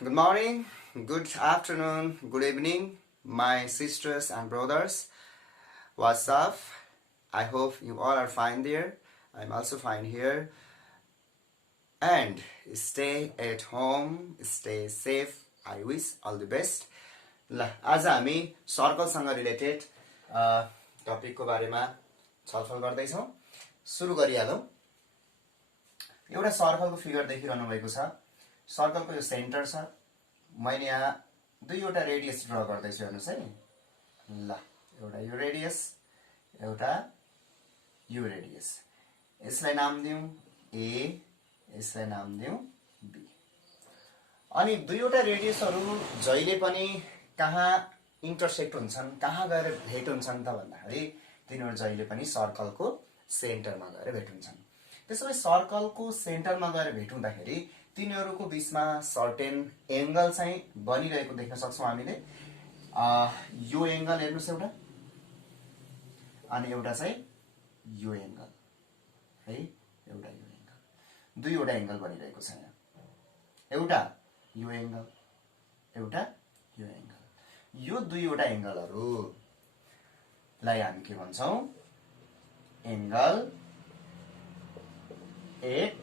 Good morning, good afternoon, good evening, my sisters and brothers. What's up? I hope you all are fine there. I'm also fine here. And stay at home, stay safe. I wish all the best. ल आज हामी सर्कलसँग related टपिकको बारेमा छलफल गर्दैछौँ। सुरु गरिहालौँ। एउटा सर्कलको figure देखिरहनु भएको छ। सर्कलको यो सेन्टर छ। मैले यहाँ दुईवटा रेडियस ड्र गर्दैछु, हेर्नुहोस् है। ल एउटा यो रेडियस, एउटा यो रेडियस। यसलाई नाम दिउँ ए, यसलाई नाम दिउँ बी। अनि दुईवटा रेडियसहरू जहिले पनि कहाँ इन्टरसेक्ट हुन्छन्, कहाँ गएर भेट हुन्छन् त भन्दाखेरि तिनीहरू जहिले पनि सर्कलको सेन्टरमा गएर भेट हुन्छन्। त्यसो भए सर्कलको सेन्टरमा गएर भेट हुँदाखेरि तिनीहरूको बीचमा सर्टेन एंगल चाहिँ बनिरहेको देख्न सक्छौँ हामीले। यो एंगल हेर्नुहोस् एउटा, अनि एउटा चाहिँ यो एंगल है, एउटा यो एंगल, दुईवटा एंगल बनिरहेको छ यहाँ। एउटा यो एंगल, एउटा यो एंगल। यो दुईवटा एंगलहरूलाई हामी के भन्छौँ? एंगल एट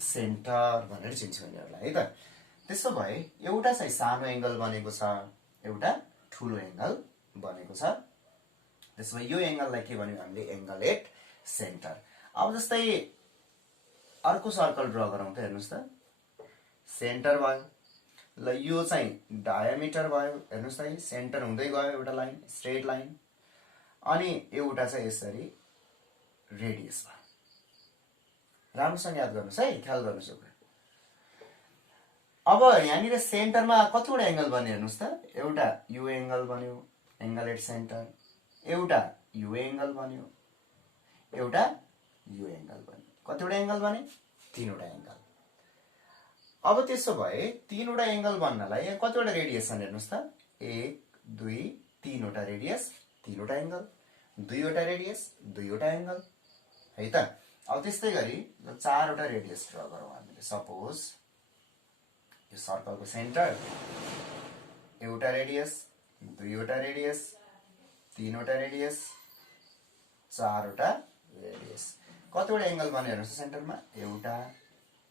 सेन्टर भनेर चिन्छौँ यिनीहरूलाई, है त। त्यसो भए एउटा चाहिँ सानो एंगल बनेको छ, एउटा ठुलो एंगल बनेको छ। त्यसो भए यो एंगललाई के भन्यौँ हामीले? Angle at centre. अब जस्तै अर्को सर्कल ड्र गरौँ त, हेर्नुहोस् त। सेन्टर भयो, ल यो चाहिँ डायामिटर भयो, हेर्नुहोस् त। सेन्टर हुँदै गयो एउटा लाइन, स्ट्रेट लाइन, अनि एउटा चाहिँ यसरी रेडियस भयो। राम्रोसँग याद गर्नुहोस् है, ख्याल गर्नुहोस्। अब यहाँनिर सेन्टरमा कतिवटा एंगल बन्यो हेर्नुहोस् त। एउटा यो एंगल बन्यो, एंगल एट सेन्टर। एउटा यो एंगल बन्यो, एउटा यो एंगल बन्यो। कतिवटा एंगल बने? तीनवटा एंगल। अब त्यसो भए तीनवटा एंगल बन्नलाई यहाँ कतिवटा रेडियस छन् हेर्नुहोस् त। 1 2 तीनवटा रेडियस, तीनवटा एंगल, दुईवटा रेडियस, दुईवटा एंगल, है त। अब त्यस्तै गरी चारवटा रेडियस ड्र गरौँ हामीले। सपोज यो सर्कलको सेन्टर, एउटा रेडियस, दुईवटा रेडियस, तीनवटा रेडियस, चारवटा रेडियस। कतिवटा एंगल बन्यो हेर्नुहोस् सेन्टरमा? एउटा,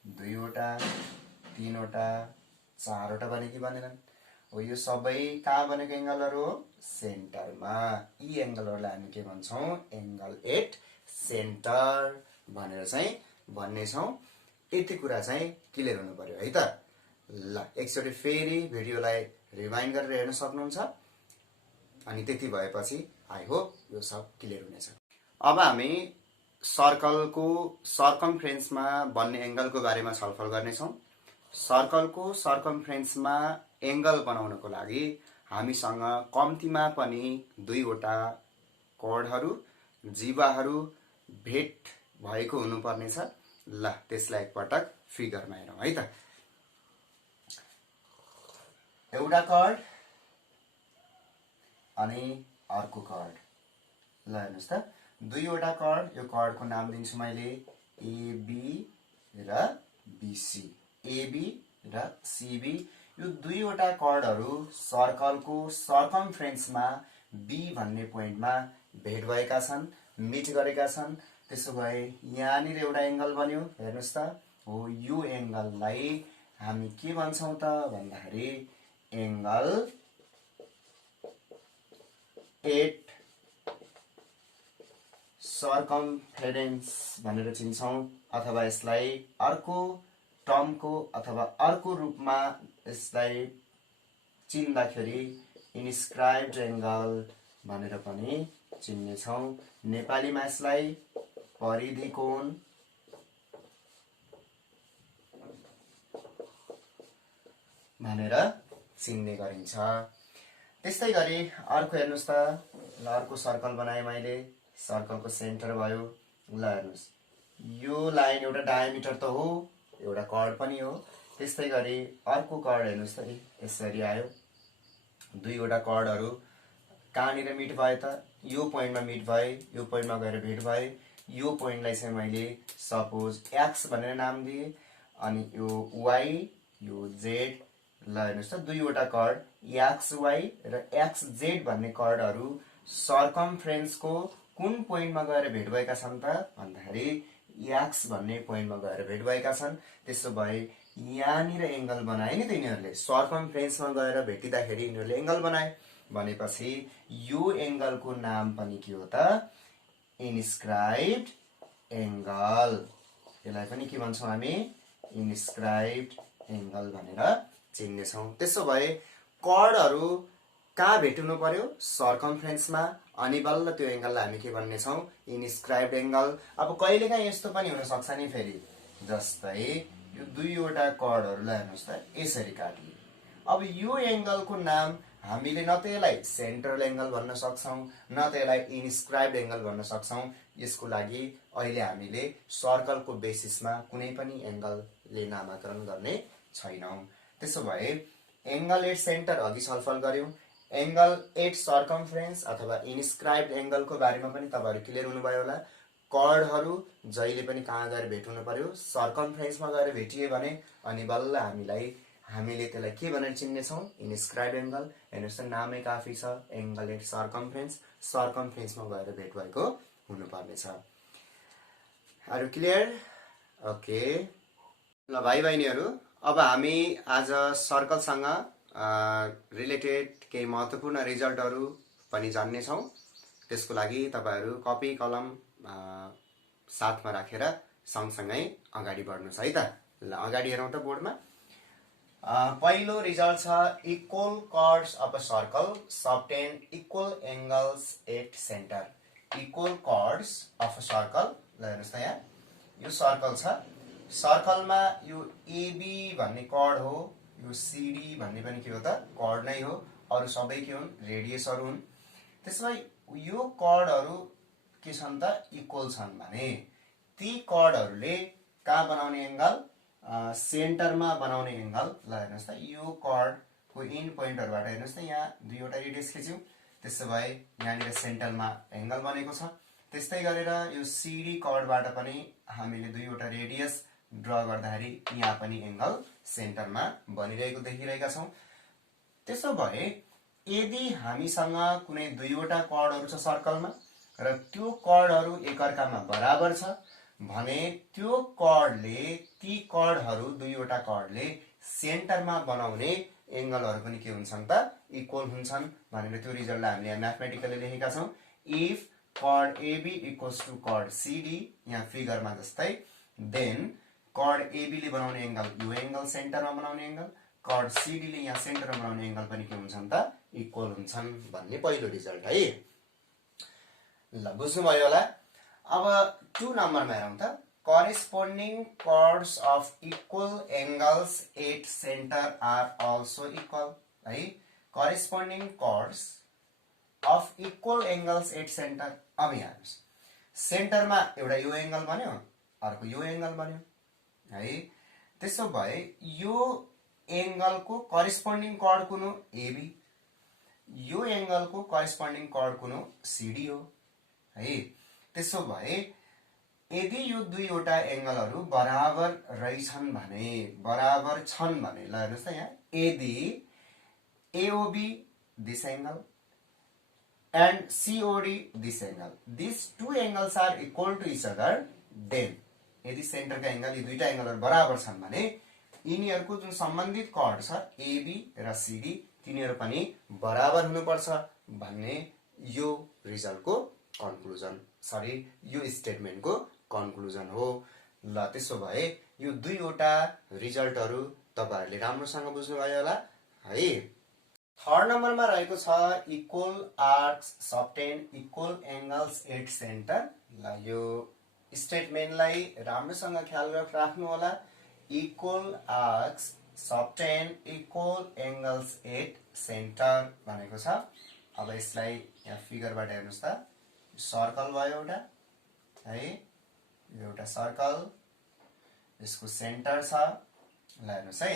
दुईवटा, तीनवटा, चारवटा बने कि बनेनन्? हो, यो सबै कहाँ बनेको एंगलहरू हो? सेन्टरमा। यी एंगलहरूलाई हामी के भन्छौँ? एंगल एट सेन्टर भनेर चाहिँ भन्ने छौँ। यति कुरा चाहिँ क्लियर हुनु पर्यो, है त। ल एकचोटि फेरि भिडियोलाई रिमाइन्ड गरेर हेर्न सक्नुहुन्छ, अनि त्यति भएपछि आई होप यो सब क्लियर हुनेछ। अब हामी सर्कलको सर्कमफ्रेन्समा बन्ने एंगलको बारेमा छलफल गर्नेछौँ। सर्कलको सर्कमफ्रेन्समा एंगल बनाउनको लागि हामीसँग कम्तीमा पनि दुईवटा कर्डहरू, जीवाहरू भेट भएको हुनुपर्नेछ। ल त्यसलाई एकपटक फिगरमा हेरौँ, है त। एउटा कर्ड अनि अर्को कर्ड। ल हेर्नुहोस् त, दुईवटा कर्ड। यो कर्डको नाम दिन्छु मैले एबी र बीसी। एबी र सीबी, यो दुईवटा कर्डहरू सर्कलको सर्कमफ्रेन्समा बी भन्ने पोइन्टमा भेट भएका छन्, मिट गरेका छन्। त्यसो भए यहाँनिर एउटा एंगल बन्यो, हेर्नुहोस् त। हो, यो एंगललाई हामी के भन्छौँ त भन्दाखेरि एंगल एट सर्कमफेरेन्स भनेर चिन्छौँ, अथवा यसलाई अर्को टर्मको अथवा अर्को रूपमा यसलाई चिन्दाखेरि इन्स्क्राइब्ड एंगल भनेर पनि चिन्नेछौँ। नेपालीमा यसलाई परिधि कोण भनेर चिन्ने गरिन्छ। त्यस्तै गरी अर्को हेर्नुहोस् त। ल अर्को सर्कल बनाएँ मैले, सर्कलको सेन्टर भयो। ल हेर्नुहोस्, यो लाइन एउटा डायामिटर त हो, एउटा कर्ड पनि हो। त्यस्तै गरी अर्को कर्ड हेर्नुहोस् त, यसरी आयो। दुईवटा कर्डहरू कहाँनिर मिट भए त? यो पोइन्टमा मिट भए, यो पोइन्टमा गएर भेट भए। यो पोइन्टलाई चाहिँ मैले सपोज एक्स भनेर नाम दिएँ, अनि यो वाई यो जेड ल हेर्नुहोस् त दुईवटा कर्ड XY र XZ भन्ने कर्डहरू सर्कमफ्रेन्सको कुन पोइन्टमा गएर भेट भएका छन् त भन्दाखेरि एक्स भन्ने पोइन्टमा गएर भेट भएका छन्। त्यसो भए यहाँनिर एङ्गल बनाए नि त यिनीहरूले सर्कमफ्रेन्समा गएर भेटिँदाखेरि यिनीहरूले एङ्गल बनाए भनेपछि यो एङ्गलको नाम पनि के हो त इन्स्क्राइब्ड एङ्गल। यसलाई पनि के भन्छौँ हामी इन्स्क्राइब्ड एङ्गल भनेर चिन्नेछौँ। त्यसो भए कर्डहरू कहाँ भेट्नु पर्यो सर्कमफ्रेन्समा अनि बल्ल त्यो एङ्गललाई हामी के भन्नेछौँ इन्स्क्राइब्ड एङ्गल। अब कहिलेकाहीँ यस्तो पनि हुनसक्छ नि फेरि जस्तै यो दुईवटा कर्डहरूलाई हेर्नुहोस् त यसरी काटिए अब यो एङ्गलको नाम हामीले न त यसलाई सेन्ट्रल एङ्गल भन्न सक्छौँ न त यसलाई इन्स्क्राइब्ड एङ्गल भन्न सक्छौँ। यसको लागि अहिले हामीले सर्कलको बेसिसमा कुनै पनि एङ्गलले नामाकरण गर्ने छैनौँ। त्यसो भए एङ्गल एट सेन्टर अघि छलफल गर्यौँ। एङ्गल एट सर्कमफ्रेन्स अथवा इन्स्क्राइब्ड एङ्गलको बारेमा पनि तपाईँहरू क्लियर हुनुभयो होला। कर्डहरू जहिले पनि कहाँ गएर भेट हुनु पर्यो सर्कमफ्रेन्समा गएर भेटिए भने अनि बल्ल हामीले त्यसलाई के भनेर चिन्नेछौँ इन्स्क्राइब्ड एङ्गल। हेर्नुहोस् त नामै काफी छ एङ्गल एट सर्कमफ्रेन्समा गएर भेट भएको हुनुपर्नेछ। अरू क्लियर? ओके ल भाइ बहिनीहरू अब हामी आज सर्कलसँग रिलेटेड केही महत्त्वपूर्ण रिजल्टहरू पनि जान्नेछौँ। त्यसको लागि तपाईँहरू कपी कलम साथमा राखेर सँगसँगै अगाडि बढ्नुहोस् है त। ल अगाडि हेरौँ त बोर्डमा। पहिलो रिजल्ट छ equal chords of a circle subtend equal angles at centre. Equal chords of a circle ल हेर्नुहोस् त यहाँ यो सर्कल छ। सर्कलमा यो एबी भन्ने कर्ड हो, यो सिडी भन्ने पनि के हो त कर्ड नै हो, अरू सबै के हुन् रेडियसहरू हुन्। त्यसो भए यो कर्डहरू के छन् त इक्वल छन् भने ती कर्डहरूले कहाँ बनाउने एङ्गल सेन्टरमा बनाउने एङ्गल। ल हेर्नुहोस् त यो कर्डको इन्ड पोइन्टहरूबाट हेर्नुहोस् त यहाँ दुईवटा रेडियस खिच्यौँ। त्यसो भए यहाँनिर सेन्टरमा एङ्गल बनेको छ। त्यस्तै गरेर यो सिडी कर्डबाट पनि हामीले दुईवटा रेडियस ड्र गर्दाखेरि यहाँ पनि एङ्गल सेन्टरमा बनिरहेको देखिरहेका छौँ। त्यसो भए यदि हामीसँग कुनै दुईवटा कर्डहरू छ सर्कलमा र त्यो कर्डहरू एकअर्कामा बराबर छ भने त्यो कर्डले ती कर्डहरू दुईवटा कर्डले सेन्टरमा बनाउने एङ्गलहरू पनि के हुन्छन् त इक्वल हुन्छन् भनेर त्यो रिजल्टलाई हामीले म्याथमेटिकली लेखेका छौँ। If chord AB equals to chord CD यहाँ फिगरमा जस्तै देन कर्ड एबीले बनाउने एङ्गल यो एङ्गल सेन्टरमा बनाउने एङ्गल, कर्ड सिडीले यहाँ सेन्टरमा बनाउने एङ्गल पनि के हुन्छन् त इक्वल हुन्छन् भन्ने पहिलो रिजल्ट है। ल बुझ्नुभयो होला। अब 2 नम्बरमा हेरौँ त corresponding chords of equal angles at centre are also equal है। Corresponding chords of equal angles at centre. अब यहाँ सेन्टरमा एउटा यो एङ्गल बन्यो अर्को यो एङ्गल बन्यो है। त्यसो भए यो एङ्गलको करेस्पोन्डिङ कर्ड कुन हो एबी, यो एङ्गलको करेस्पोन्डिङ कर्ड कुन हो सिडी हो है। त्यसो भए यदि यो दुईवटा एङ्गलहरू बराबर रहेछन् भने बराबर छन् भने ल हेर्नुहोस् त यहाँ यदि AOB this angle and COD this angle, these two angles are equal to each other, then यदि सेन्टरका एङ्गल यी दुईटा एङ्गलहरू बराबर छन् भने यिनीहरूको जुन सम्बन्धित कर्ड छ एबी र सिडी तिनीहरू पनि बराबर हुनुपर्छ भन्ने यो रिजल्टको कन्क्लुजन यो स्टेटमेन्टको कन्क्लुजन हो। ल त्यसो भए यो दुईवटा रिजल्टहरू तपाईँहरूले राम्रोसँग बुझ्नुभयो होला है। थर्ड नम्बरमा रहेको छ equal arcs subtend equal angles at centre. ल यो स्टेटमेन्टलाई राम्रोसँग ख्याल राख्नु होला। Equal arcs subtend equal angles at centre भनेको छ। अब यसलाई यहाँ फिगरबाट हेर्नुहोस् त सर्कल भयो एउटा है, यो एउटा सर्कल यसको सेन्टर छ। ल हेर्नुहोस् है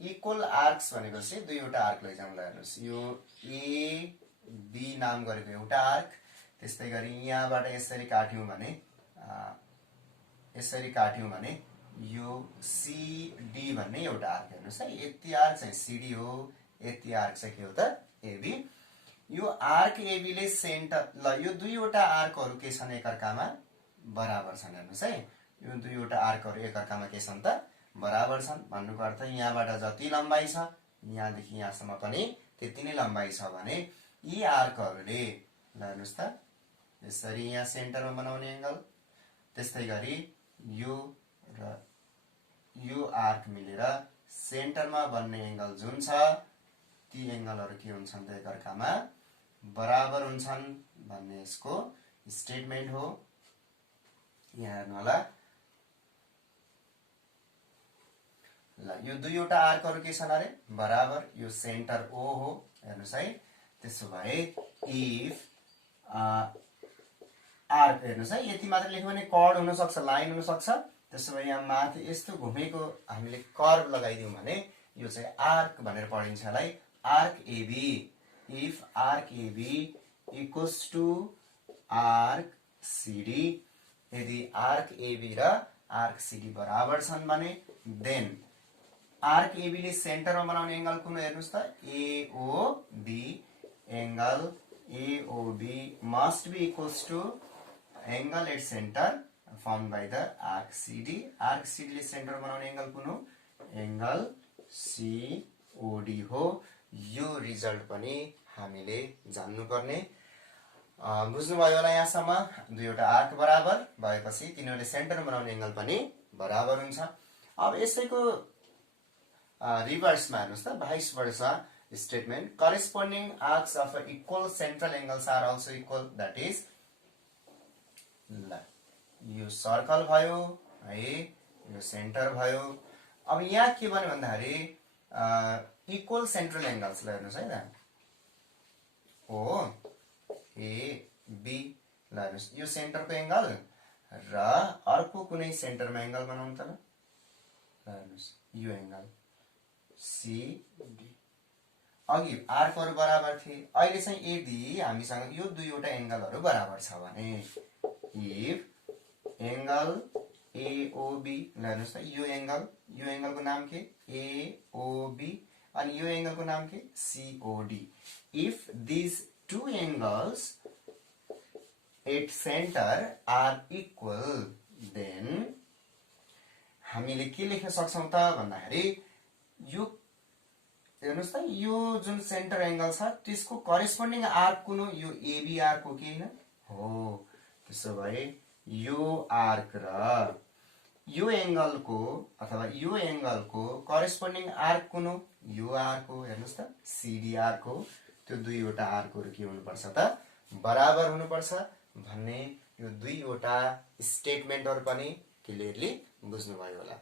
इक्वल आर्क्स भनेपछि दुईवटा आर्क लैजाउँ। ल हेर्नुहोस् यो एबी नाम गरेको एउटा आर्क, त्यस्तै गरी यहाँबाट यसरी काट्यौँ भने यो सिडी भन्ने एउटा आर्क हेर्नुहोस् है, यति आर्क चाहिँ सिडी हो, यति आर्क चाहिँ के हो त एबी। यो आर्क एबीले सेन्टर ल यो दुईवटा आर्कहरू के छन् एकअर्कामा बराबर छन् हेर्नुहोस् है, यो दुईवटा आर्कहरू एकअर्कामा के छन् त बराबर छन्। भन्नुको अर्थ यहाँबाट जति लम्बाइ छ यहाँदेखि यहाँसम्म पनि त्यति नै लम्बाइ छ भने यी आर्कहरूले ल हेर्नुहोस् त यसरी यहाँ सेन्टरमा बनाउने एङ्गल, त्यस्तै गरी यो र यो आर्क मिलेर सेन्टरमा बन्ने एङ्गल जुन छ ती एङ्गलहरू के हुन्छन् त एकअर्कामा बराबर हुन्छन् भन्ने यसको स्टेटमेन्ट हो। यहाँ हेर्नु होला ल यो दुईवटा आर्कहरू के छन् अरे बराबर, यो सेन्टर ओ हो हेर्नुहोस् है। त्यसो भए इफ आर्क हेर्नुहोस् है, यति मात्र लेख्यो भने कर्ड हुन सक्छ, लाइन हुन सक्छ। त्यसो भए यहाँ माथि यस्तो घुमेको हामीले कर्व लगाइदिउँ भने यो चाहिँ आर्क भनेर पढिन्छ यसलाई, arc AB. If arc AB equals to arc CD, यदि आर्क एबी र आर्क सिडी बराबर छन् भने देन आर्क एबीले सेन्टरमा बनाउने एङ्गल कुन हो हेर्नुहोस् त AOB, angle AOB must be equals to angle at centre found by the arc CD. Arc सिडीले सेन्टर बनाउने एङ्गल कुन हो एङ्गल सिओडी हो। यो रिजल्ट पनि हामीले जान्नुपर्ने। बुझ्नुभयो होला यहाँसम्म, दुईवटा आर्क बराबर भएपछि तिनीहरूले सेन्टर बनाउने एङ्गल पनि बराबर हुन्छ। अब यसैको रिभर्समा हेर्नुहोस् त vice versa statement, corresponding arcs of equal central angles are also equal, that is ल यो सर्कल भयो है, यो सेन्टर भयो। अब यहाँ के भन्यो भन्दाखेरि इक्वल सेन्ट्रल एङ्गल्स ल हेर्नुहोस् है त ओ ए बी, ल हेर्नुहोस् यो सेन्टरको एङ्गल र अर्को कुनै सेन्टरमा एङ्गल बनाउनु त ल हेर्नुहोस् यो एङ्गल सिडी। अघि आर्कहरू बराबर थिए, अहिले चाहिँ यदि हामीसँग यो दुईवटा एङ्गलहरू बराबर छ भने इफ एङ्गल एओबी, ल हेर्नुहोस् त यो एङ्गलको नाम के एओबी अनि यो एङ्गलको नाम के COD. If these two angles at centre are equal then हामीले के लेख्न सक्छौँ त भन्दाखेरि यो हेर्नुहोस् त यो जुन सेन्टर एङ्गल छ त्यसको करेस्पोन्डिङ आर्क कुन हो यो एबी आर्क हो कि होइन हो। त्यसो भए यो आर्क र यो एङ्गलको अथवा यो एङ्गलको करेस्पोन्डिङ आर्क कुन हो यो आर्क हो, हेर्नुहोस् त सिडी आर्क हो। त्यो दुईवटा आर्कहरू के हुनुपर्छ त बराबर हुनुपर्छ भन्ने यो दुईवटा स्टेटमेन्टहरू पनि क्लियरली बुझ्नुभयो होला।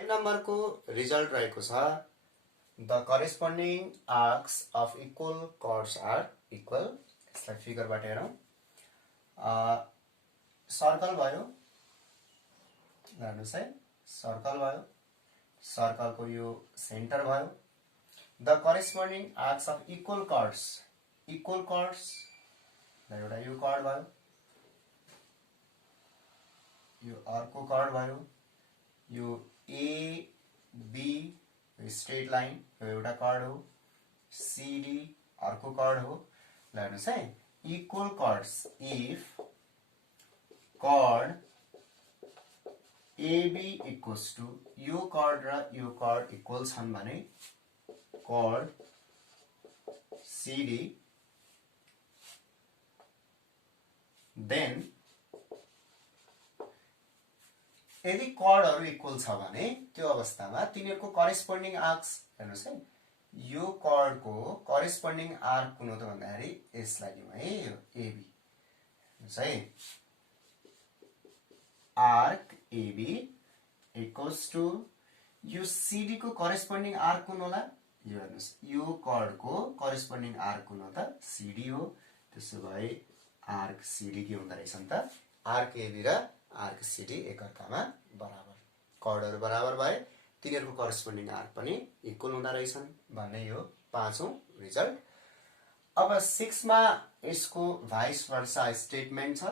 नम्बरको रिजल्ट रहेको छ the corresponding arcs of equal chords are equal. यसलाई फिगरबाट हेरौँ, सर्कल भयो हेर्नुहोस् है, सर्कल भयो, सर्कलको यो सेन्टर भयो। The corresponding arcs of equal curds एउटा यो कर्ड भयो, यो अर्को कर्ड भयो, यो एबी स्ट्रेट लाइन यो एउटा कर्ड हो, सिडी अर्को कर्ड हो। ल हेर्नुहोस् है, equal chords if chord AB equals to यो कर्ड र यो कर्ड इक्वल छन् भने कर्ड सिडी देन यदि कर्डहरू इक्वल छ भने त्यो अवस्थामा तिनीहरूको करेस्पोन्डिङ आर्क्स हेर्नुहोस् है, यो कर्डको करेस्पोन्डिङ आर्क कुन हो त भन्दाखेरि यसलाई लिउँ है यो एबी हेर्नुहोस् है, आर्क एबी इक्वल्स टु यो सिडी को करेस्पोन्डिङ आर्क कुन होला यो हेर्नुहोस्, यो कर्डको करेस्पोन्डिङ आर्क कुन हो त सिडी हो। त्यसो भए आर्क सिडी के हुँदो रहेछन् त आर्क एबी र आर्क सिडी एकअर्कामा बराबर, कर्डहरू बराबर भए तिनीहरूको करेस्पोन्डिङ आर्क पनि इक्वल हुँदो रहेछन् भन्ने यो पाँचौं रिजल्ट। अब 6 मा यसको भाइस वर्सा स्टेटमेन्ट छ,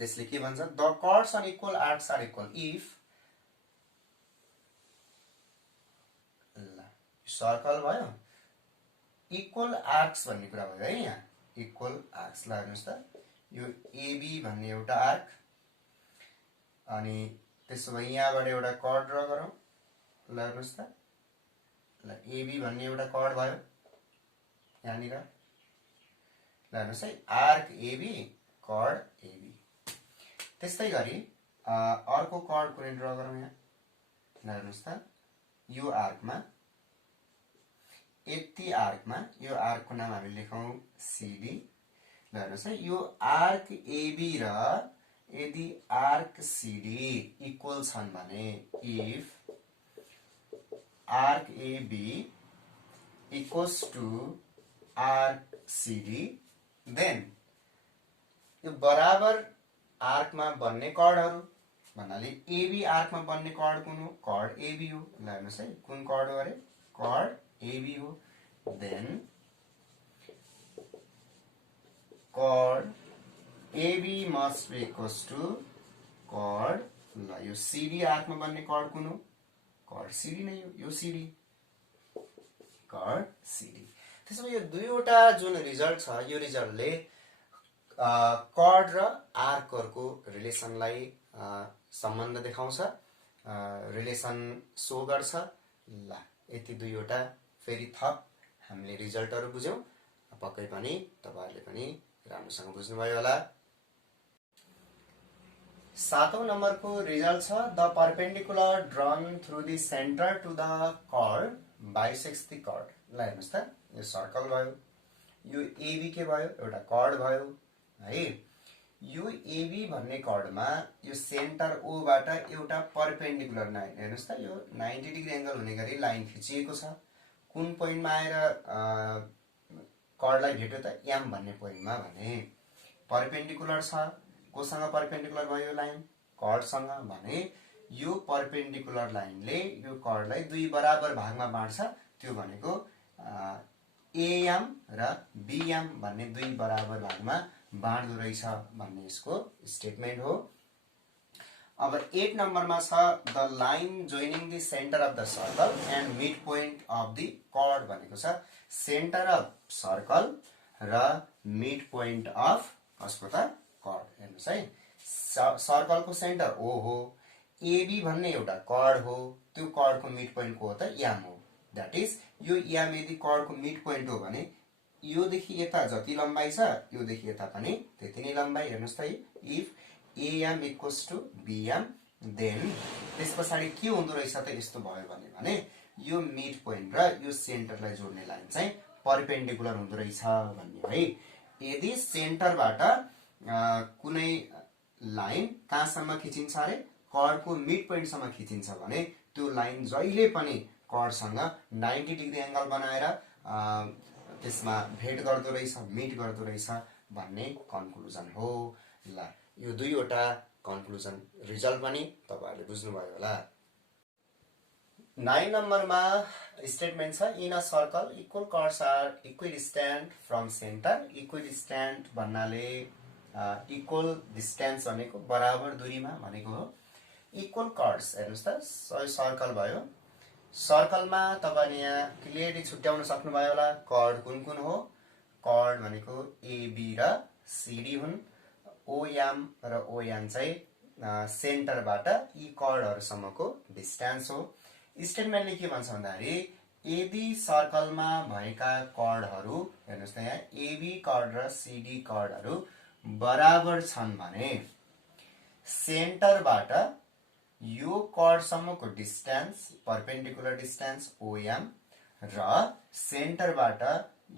त्यसले के भन्छ the chords on equal arcs are equal if circle भयो, इक्वल आर्क्स भन्ने कुरा भयो है। यहाँ इक्वल आर्क्स ल हेर्नुहोस् त, यो एबी भन्ने एउटा आर्क, अनि त्यसो भए यहाँबाट एउटा कर्ड ड्र गरौँ। ल हेर्नुहोस् त, ल एबी भन्ने एउटा कर्ड भयो यहाँनिर। ल हेर्नुहोस् है, आर्क एबी, कर्ड एबी। त्यस्तै गरी अर्को कर्ड कुनै ड्र गरौँ यहाँ। ल हेर्नुहोस् त, यो आर्कमा, यति आर्कमा, यो आर्कको नाम हामी लेखौँ सिडी। ल हेर्नुहोस् है, यो आर्क एबी र यदि आर्क सिडी इक्वल छन् भने, if arc AB equals to arc CD, then यो बराबर आर्कमा बन्ने कर्डहरू भन्नाले एबी आर्कमा बन्ने कर्ड कुन हो? कर्ड एबी हो। ल हेर्नुहोस् है, कुन कर्ड हो अरे? कर्ड एबी हो। Then chord AB must be equals to chord, ल यो सिडी आर्कमा बन्ने कर्ड कुन हो? कर्ड सिडी नै हो, यो सिडी, कर्ड सिडी। त्यसो भए यो दुईवटा जुन रिजल्ट छ, यो रिजल्टले कर्ड र आर्कहरूको रिलेसनलाई सम्बन्ध देखाउँछ, रिलेसन सो गर्छ। ल यति दुईवटा फेरि थप हामीले रिजल्टहरू बुझ्यौँ। पक्कै पनि तपाईँहरूले पनि राम्रोसँग बुझ्नुभयो होला। 7औं नम्बरको रिजल्ट छ, the perpendicular drawn through the centre to the chord bisects the chord. ल हेर्नुहोस् त, यो सर्कल भयो, यो एबी के भयो? एउटा कर्ड भयो है। यो एबी भन्ने कर्डमा यो सेन्टर ओबाट एउटा परपेन्डिकुलर लाइन, हेर्नुहोस् त, यो 90 डिग्री एंगल हुने गरी लाइन खिचिएको छ। कुन पोइन्टमा आएर कर्डलाई भेट्यो त? एम भन्ने पोइन्टमा भने परपेन्डिकुलर छ। कोसँग परपेन्डिकुलर भयो लाइन? कर्डसँग। भने यो परपेन्डिकुलर लाइनले यो कर्डलाई दुई बराबर भागमा बाँड्छ। त्यो भनेको एएम र बीएम भन्ने दुई बराबर भागमा बाँड्दो रहेछ भन्ने यसको स्टेटमेन्ट हो। अब 8 नम्बरमा छ, the line joining the centre of the circle and mid point of the chord भनेको छ। सेन्टर अफ सर्कल र मिड पोइन्ट अफ कसको त? कर्ड। हेर्नुहोस् है, सर्कलको सेन्टर ओ हो, एबी भन्ने एउटा कर्ड हो, त्यो कर्डको मिड पोइन्ट को हो त? एम हो। द्याट इज यो एम यदि कर्डको मिड पोइन्ट हो भने योदेखि यता जति लम्बाइ छ, योदेखि यता पनि त्यति नै लम्बाइ। हेर्नुहोस् त, if AM equals to BM, then त्यस पछाडि के हुँदो रहेछ त? यस्तो भयो भने यो मिड पोइन्ट र यो सेन्टरलाई जोड्ने लाइन चाहिँ परपेन्डिकुलर हुँदो रहेछ भन्ने है। यदि सेन्टरबाट कुनै लाइन कहाँसम्म खिचिन्छ अरे? कर्डको मिड पोइन्टसम्म खिचिन्छ भने त्यो लाइन जहिले पनि कर्डसँग 90 डिग्री एंगल बनाएर त्यसमा भेट गर्दो रहेछ, मिट गर्दो रहेछ भन्ने कन्क्लुजन हो। ल यो दुईवटा कन्क्लुजन रिजल्ट पनि तपाईहरुले बुझ्नुभयो होला। 9 नम्बरमा स्टेटमेन्ट छ, in a circle equal chords are equidistant from centre. Equidistant भन्नाले इक्वल डिस्टेन्स भनेको बराबर दूरीमा भनेको हो। इक्वल कर्ड्स हेर्नुस् त, सर्कल भयो, सर्कलमा तपाईले यहाँ क्लियरली छुट्याउन सक्नुभयो होला कर्ड कुन कुन हो। कर्ड भनेको एबी र सिडी हुन्। ओएम र ओएन चाहिँ सेन्टरबाट यी कर्डहरुसम्मको डिस्टेन्स हो। स्टेटमेन्टले के भन्छ भन्दाखेरि यदि सर्कलमा भएका कर्डहरु हेर्नुस् त, यहाँ एबी कर्ड र सिडी कर्डहरु बराबर छन् भने सेन्टरबाट यो कर्डसम्मको डिस्टेन्स परपेन्डिकुलर डिस्टेन्स ओएम र सेन्टरबाट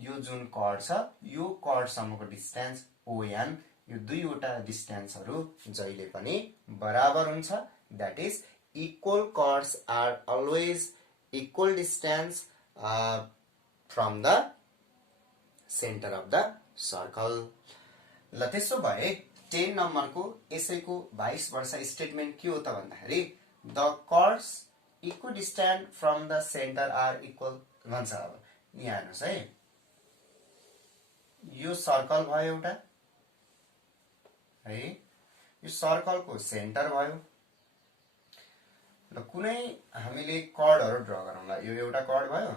यो जुन कर्ड छ यो कर्डसम्मको डिस्टेन्स ओएन, यो दुईवटा डिस्टेन्सहरु जहिले पनि बराबर हुन्छ। That is equal chords are always equal distance from the centre of the circle. ल त्यसो भए 10 नम्बरको यसैको 22 वर्ष स्टेटमेन्ट के हो त भन्दाखेरि the chords equidistant from the centre are equal भन्छ। अब यहाँ हेर्नुस् है, यो सर्कल भयो एउटा है, यो सर्कलको सेन्टर भयो। ल कुनै हामीले कर्डहरु ड्रा गरौँला। यो एउटा कर्ड भयो,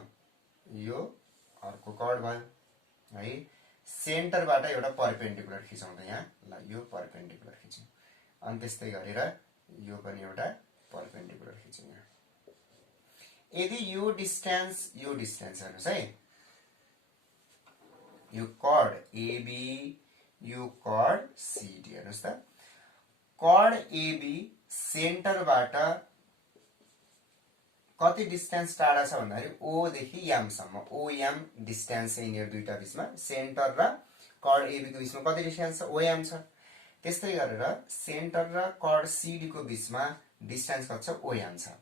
यो अर्को कर्ड भयो है। सेन्टरबाट एउटा परपेन्डिकुलर खिचौँ त यहाँ, ल यो परपेन्डिकुलर खिच्यौँ, अनि त्यस्तै गरेर यो पनि एउटा परपेन्डिकुलर खिच्यौँ यहाँ। यदि यो डिस्टेन्स हेर्नुहोस् है, यो कर्ड एबी, यो कर्ड सिडी, हेर्नुहोस् त, कर्ड एबी सेन्टरबाट कति डिस्टेन्स टाढा छ भन्दाखेरि ओ देखि एम सम्म, ओ एम डिस्टेन्स छ यिनीहरू दुईटा बिचमा, सेन्टर र कर्ड एबी को बिचमा कति डिस्टेन्स छ, ओ एम छ। त्यस्तै गरेर सेन्टर र कर्ड सिडी को बिचमा डिस्टेन्स कति छ, ओ एम छ।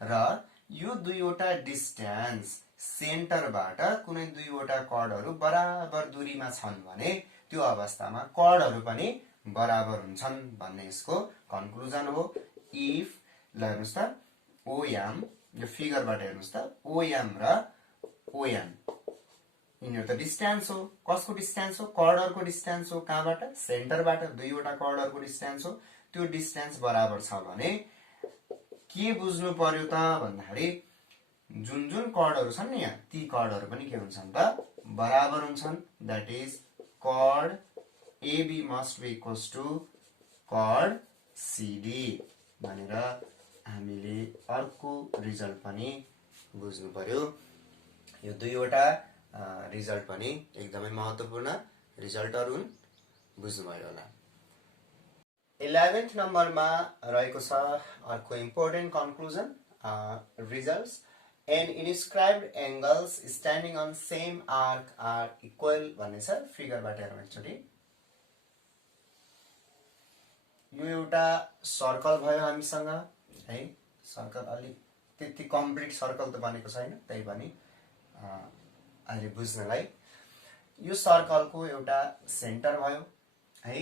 र यो दुईवटा डिस्टेन्स सेन्टरबाट कुनै दुईवटा कर्डहरू बराबर दूरीमा छन् भने त्यो अवस्थामा कर्डहरू पनि बराबर हुन्छन् भन्ने यसको कन्क्लुजन हो। इफ, ल हेर्नुहोस् त, ओएम, यो फिगरबाट हेर्नुहोस् त, ओएम र ओएम यिनीहरू त डिस्टेन्स हो। कसको डिस्टेन्स हो, कर्डहरूको डिस्टेन्स हो। कहाँबाट, सेन्टरबाट दुईवटा कर्डहरूको डिस्टेन्स हो। त्यो डिस्टेन्स बराबर छ भने के बुझ्नु पर्यो त भन्दाखेरि जुन जुन कर्डहरू छन् नि यहाँ, ती कर्डहरू पनि के हुन्छन् त, बराबर हुन्छन्। That is chord AB must be equals to chord CD भनेर हामीले अर्को रिजल्ट पनि बुझ्नु पर्यो। यो दुईवटा रिजल्ट पनि एकदमै महत्त्वपूर्ण रिजल्टहरू हुन्, बुझ्नुभयो होला। 11th नम्बरमा रहेको छ अर्को important conclusion, results. An inscribed angles standing on same arc are equal भन्ने छ। फिगरबाट हेरौँ एकचोटि। यो एउटा सर्कल भयो हामीसँग है, सर्कल अलि त्यति कम्प्लिट सर्कल त बनेको छैन, त्यही पनि अहिले बुझ्नलाई यो सर्कलको एउटा सेन्टर भयो है।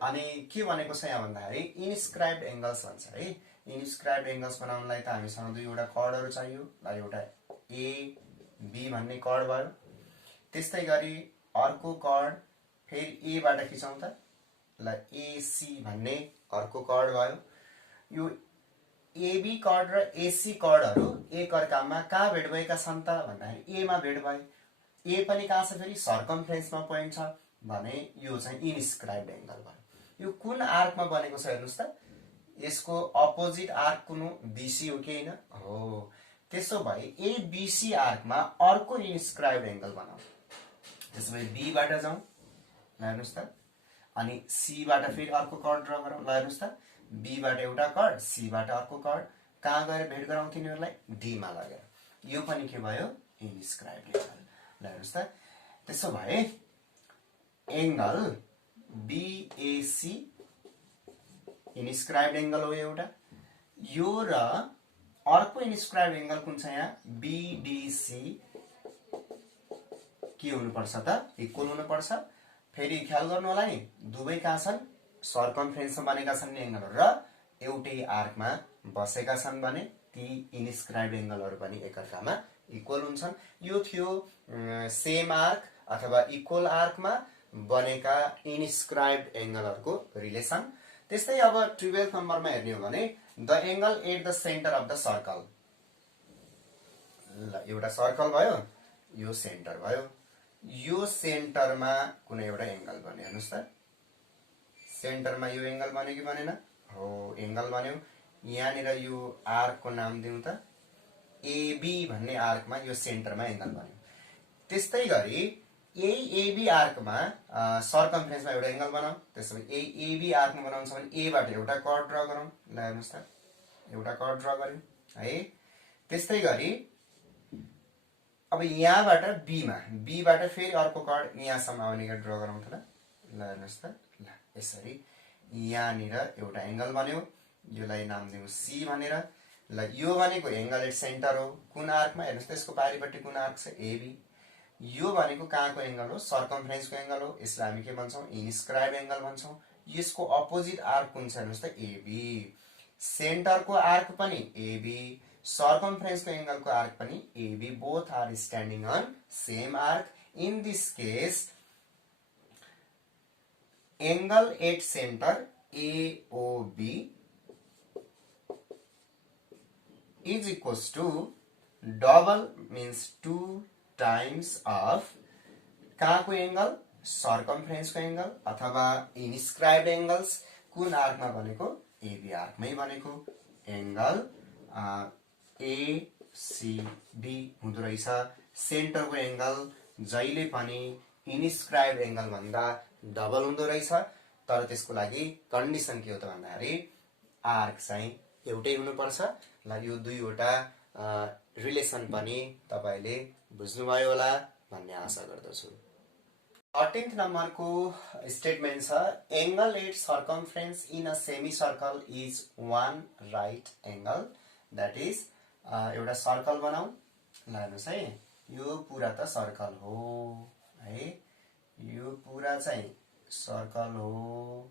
अनि के भनेको छ यहाँ भन्दाखेरि इन्स्क्राइब्ड एंगल्स भन्छ है। इन्स्क्राइब्ड एंगल्स बनाउनलाई त हामीसँग दुईवटा कर्डहरू चाहियो, ल एउटा ए बी भन्ने कर्ड भयो। त्यस्तै गरी अर्को कर्ड फेरि ए बाट खिचौँ त, ल एसी भन्ने अर्को कर्ड भयो। यो एबी कर्ड र एसी कर्डहरू एक अर्कामा कहाँ भेट भएका छन् त भन्दाखेरि ए मा भेट भए। ए पनि कहाँ छ, फेरि सर्कमफ्रेन्समा पोइन्ट छ भने यो चाहिँ इन्स्क्राइब्ड एंगल भयो। यो कुन आर्कमा बनेको छ हेर्नुहोस् त, यसको अपोजिट आर्क कुन हो, बीसी हो कि होइन हो। त्यसो भए एबीसी आर्कमा अर्को इन्स्क्राइब्ड एंगल बनाऊ। त्यसो भए बी बाट जाउँ, ल हेर्नुहोस् त, अनि सी बाट फेरि अर्को कर्ड ड्र गरौँ। ल हेर्नुहोस् त, बी बाट एउटा कर्ड, सी बाट अर्को कर्ड, कहाँ गएर भेट गराउँ तिनीहरूलाई, डी मा लगेर। यो पनि के भयो, इन्स्क्राइब्ड एंगल। ल हेर्नुहोस् त, त्यसो भए एंगल बीएसी इन्स्क्राइब्ड एंगल हो एउटा। यो र अर्को इन्स्क्राइब्ड एंगल कुन छ यहाँ, बीडीसी के हुनुपर्छ त, इक्वल हुनुपर्छ। फेरि ख्याल गर्नु होला नि, दुवै कहाँ छन्, सर्कमफ्रेन्समा बनेका छन् नि एंगलहरू र एउटै आर्कमा बसेका छन् भने ती इन्स्क्राइब्ड एंगलहरू पनि एकअर्कामा इक्वल हुन्छन्। यो थियो सेम आर्क अथवा इक्वल आर्कमा बनेका इन्स्क्राइब्ड एंगलहरूको रिलेसन। त्यस्तै अब 12th नम्बरमा हेर्ने हो भने the angle at the centre of the circle. ल एउटा सर्कल भयो, यो सेन्टर भयो, यो सेन्टरमा कुनै एउटा एंगल बन्यो। हेर्नुहोस् त, सेन्टरमा यो एंगल बन्यो कि बनेन, हो एंगल बन्यो। यहाँनिर यो आर्कको नाम दिउँ त, एबी भन्ने आर्कमा यो सेन्टरमा एंगल बन्यो। त्यस्तै गरी यही एबी आर्कमा सर्कमफ्रेन्समा एउटा एंगल बनाऊ। त्यसो भए यही एबी आर्कमा बनाउनु छ भने ए बाट एउटा कर्ड ड्र गरौँ। ल हेर्नुहोस् त, एउटा कर्ड ड्र गर्यौँ है। त्यस्तै गरी अब यहाँबाट बीमा, बी बाट फेरि अर्को कर्ड यहाँसम्म आउने गरी ड्र गरौँ त। ल हेर्नुहोस् त, ल यसरी यहाँनिर एउटा एंगल बन्यो, योलाई नाम दिउँ सी भनेर। ल यो भनेको एंगल एट सेन्टर हो, कुन आर्कमा, हेर्नुहोस् त यसको पारिपट्टि कुन आर्क छ, एबी। यो भनेको कहाँको एंगल हो, सर्कमफ्रेन्सको एंगल हो, यसलाई हामी के भन्छौँ, इन्स्क्राइब्ड एंगल भन्छौँ। यसको अपोजिट आर्क कुन छ हेर्नुहोस् त, एबी। सेन्टरको आर्क पनि एबी, सर्कमफ्रेन्सको एंगलको आर्क पनि AB, both are standing on same arc. In this case angle at centre AOB is equals to double means 2 times of कहाँको एंगल सर्कमफ्रेन्सको एंगल अथवा इन्स्क्राइब्ड एंगल्स कुन आर्कमा बनेको एबी आर्कमै बनेको एंगल एसीबी हुँदो रहेछ। सेन्टरको एंगल जहिले पनि इन्स्क्राइब्ड एंगल भन्दा डबल हुँदो रहेछ। तर त्यसको लागि कन्डिसन के हो त भन्दाखेरि आर्क चाहिँ एउटै हुनुपर्छ। ल यो दुईवटा रिलेसन पनि तपाईले बुझ्नुभयो होला भन्ने आशा गर्दछु। 13th नम्बरको स्टेटमेन्ट छ angle at circumference in a semi circle is 1 right angle that is एउटा सर्कल बनाऊ। ल हेर्नुस् है यो पूरा त सर्कल हो है, यो पूरा चाहिँ सर्कल हो।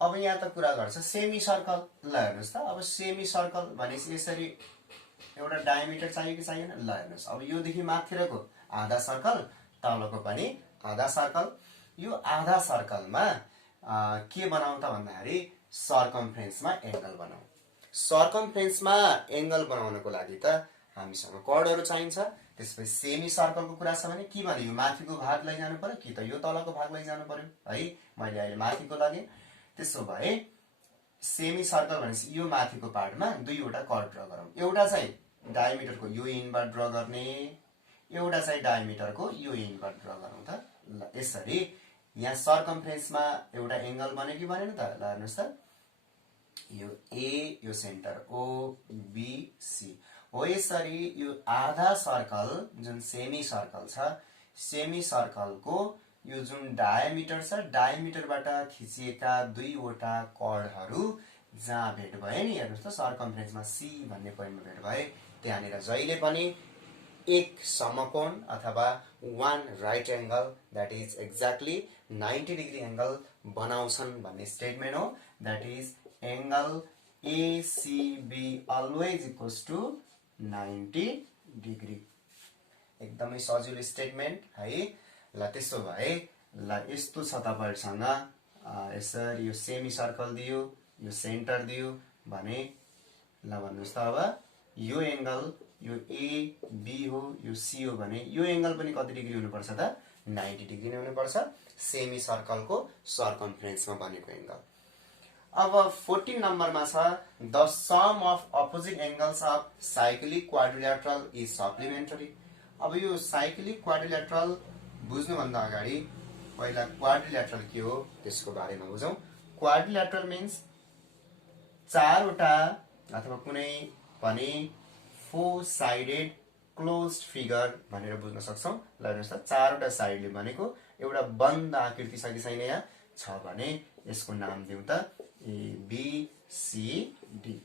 अब यहाँ त कुरा गर्छ सेमी सर्कल। ल हेर्नुस् त अब सेमी सर्कल भनेपछि यसरी एउटा डायमिटर चाहियो कि चाहिएन। ल हेर्नुस् अब यो देखि माथिरको आधा सर्कल तलको पनि आधा सर्कल। यो आधा सर्कलमा के बनाउँ त भन्दाखेरि सर्कमफ्रेन्समा एंगल बनाऊ। सर्कमफ्रेन्समा एंगल बनाउनको लागि त हामीसँग कर्डहरु चाहिन्छ। त्यसपछि सेमी सर्कलको कुरा छ भने के भने यो माथिको भाग लैजानु पर्यो कि त यो तलको भाग लैजानु पर्यो है। मैले अहिले माथिको लगे। त्यसो भए सेमी सर्कल भनेपछि यो माथिको पार्टमा दुईवटा कर्ड ड्रा गरौँ। एउटा चाहिँ डायमिटरको यो इन्भर्ट ड्रा गर्ने, एउटा चाहिँ डायमिटरको यो इन्भर्ट ड्रा गरौँ त। ल यसरी यहाँ सर्कमफ्रेन्समा एउटा एंगल बन्यो कि बनेन त। ल हेर्नुस् त यो ए यो सेन्टर ओ बी सी हो। यसरी यो आधा सर्कल जुन सेमी सर्कल छ सेमी सर्कलको यो जुन डायमिटर छ डायमिटरबाट खिचिएका दुईवटा कर्डहरु जहाँ भेट भए नि हेर्नुस् त सर्कमफ्रेन्समा सी भन्ने पोइन्टमा भेट भए त्यहाँनिर जहिले पनि एक समकोण अथवा 1 right angle that is exactly 90 degree angle बनाउँछन् भन्ने स्टेटमेन्ट हो। That is angle ACB always equals to 90 degree. एकदमै सजिलो स्टेटमेन्ट है। ल त्यसो भए ल यस्तो छ तपाईहरुसँग यसरी यो सेमी सर्कल दियो यो सेन्टर दियो भने ल भन्नुस् त अब यो एंगल यो ए बी हो यो सी हो भने यो एंगल पनि कति डिग्री हुनुपर्छ त 90 डिग्री नै हुनुपर्छ सेमी सर्कलको सर्कमफ्रेन्समा बनेको एंगल। अब 14 नम्बरमा छ the sum of opposite angles of cyclic quadrilateral is supplementary. अब यो साइक्लिक क्वाड्रिलेटरल बुझ्नु भन्दा अगाडि पहिला क्वाड्रिलेटरल के हो त्यसको बारेमा बुझौं। क्वाड्रिलेटरल मिन्स चारवटा अथवा कुनै पनि 4 साइडेड क्लोज्ड फिगर भनेर बुझ्न सक्छौं। ल हेर्नुस् त चारवटा साइडले बनेको एउटा बन्द आकृति छ कि छैन यहाँ छ भने यसको नाम दिउँ त ए बी सी डी।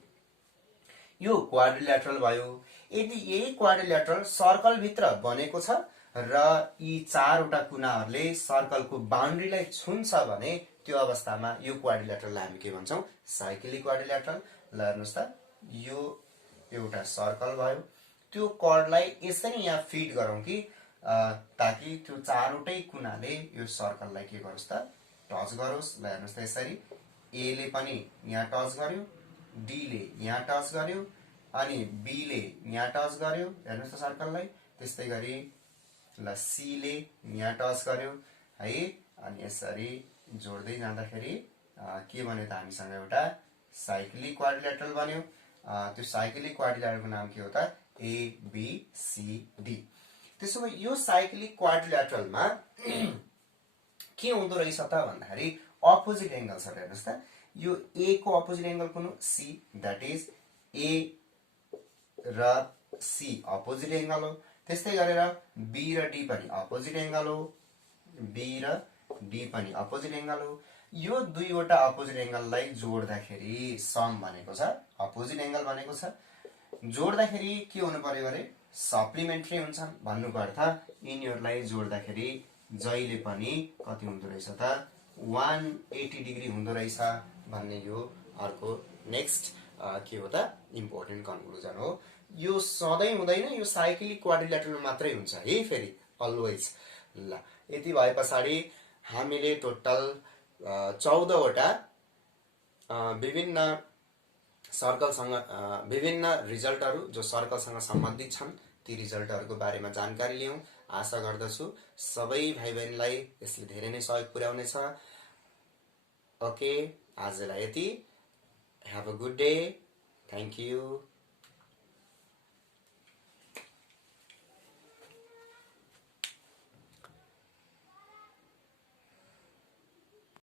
यो क्वाड्रिलेटरल भयो। यदि यही क्वाड्रिलेटरल सर्कल भित्र बनेको छ र यी चारवटा कुनाहरुले सर्कलको बाउन्ड्रीलाई छुन्छ भने त्यो अवस्थामा यो क्वाड्रिलेटरललाई हामी के भन्छौं साइक्लिक क्वाड्रिलेटरल। ल हेर्नुस् त यो एउटा सर्कल भयो। त्यो कर्डलाई यसरी यहाँ फिट गरौँ कि ताकि त्यो चारवटै कुनाले यो सर्कललाई के गरोस् त टच गरोस्। ल हेर्नुस् त यसरी ए ले पनि यहाँ टच गर्यो, डी ले यहाँ टच गर्यो अनि बी ले यहाँ टच गर्यो हेर्नुस् त सर्कललाई। त्यस्तै गरी ल सी ले यहाँ टच गर्यो है। अनि यसरी जोड्दै जाँदाखेरि के बन्यो त हामीसँग एउटा साइक्लिक क्वाड्रिलेटरल बन्यो। त्यो साइक्लिक क्वाड्रिलेटरलको नाम के हो त ए बी सी डी। त्यसो भए यो साइक्लिक क्वाड्रिलेटरलमा के हुँदो रहेछ त भन्दाखेरि अपोजिट एंगल छ। हेर्नुस् त यो ए को अपोजिट एंगल कुन हो सी दैट इज ए र सी अपोजिट एंगल हो। त्यस्तै गरेर बी र डी पनि अपोजिट एंगल हो, बी र डी पनि अपोजिट एंगल हो। यो दुईवटा अपोजिट एंगललाई जोड्दाखेरि सम भनेको छ अपोजिट एंगल भनेको छ। जोड्दाखेरि के हुनु पर्यो भने सप्लिमेन्ट्री हुन्छन् भन्नुको अर्थ यिनीहरुलाई जोड्दाखेरि जहिले पनि कति हुँदो रहेछ त 180 डिग्री हुँदो रहेछ भन्ने यो अर्को नेक्स्ट के हो त इम्पोर्टेन्ट कन्क्लुजन हो। यो सधैं हुँदैन, यो साइक्लिक क्वाड्रिलेटरल मात्रै हुन्छ है फेरि अलवेज। ल यति भए पछाडी हामीले टोटल 14 वटा विभिन्न सर्कलसँग विभिन्न रिजल्टहरू जो सर्कलसँग सम्बन्धित छन् ती रिजल्टहरूको बारेमा जानकारी लियौँ। आशा गर्दछु सबै भाइ बहिनीलाई यसले धेरै नै सहयोग पुर्याउनेछ। ओके, आजलाई यति। Have a good day. Thank you.